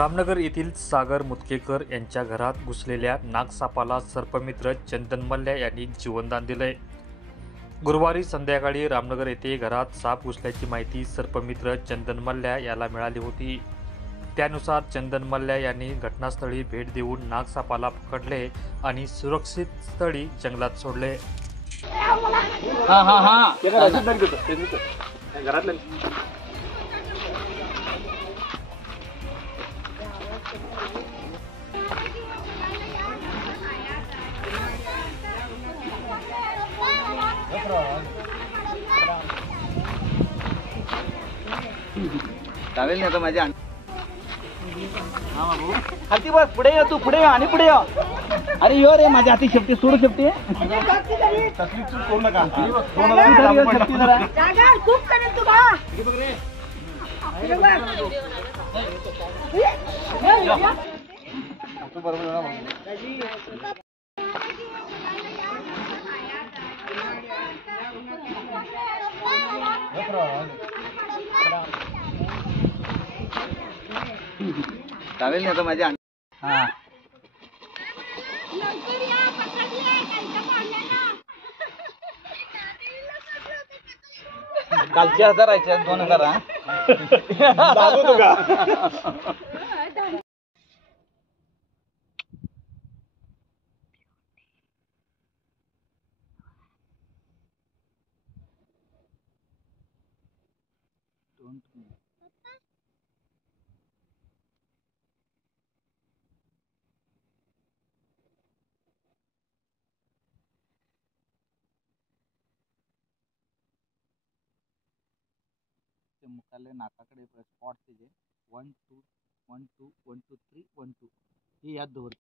रामनगर येथील सागर मुतकेकर यांच्या घरात घुसलेल्या नागसापाला सर्पमित्र चंदन मल्ल्या यांनी जीवनदान दिलंय। गुरुवारी संध्याकाळी रामनगर येथे घरात साप घुसल्याची माहिती सर्पमित्र चंदन मल्ल्या याला मिळाली होती। त्यानुसार चंदन मल्ल्या यांनी घटनास्थळी भेट देऊन नागसापाला पकडले आणि सुरक्षित स्थळी जंगलात सोडले। चालेल नाही आता माझ्या हाती बस पुढे या, तू पुढे या आणि पुढे या। अरे यो रे माझ्या हाती शेपटी सोडू शेपटी चालेल नाही आता माझ्या कालचे 1000 2000 मुखाले नाकाकडे स्पॉट त्याचे 1 2 1 2 1 2 3 1 2 हे याद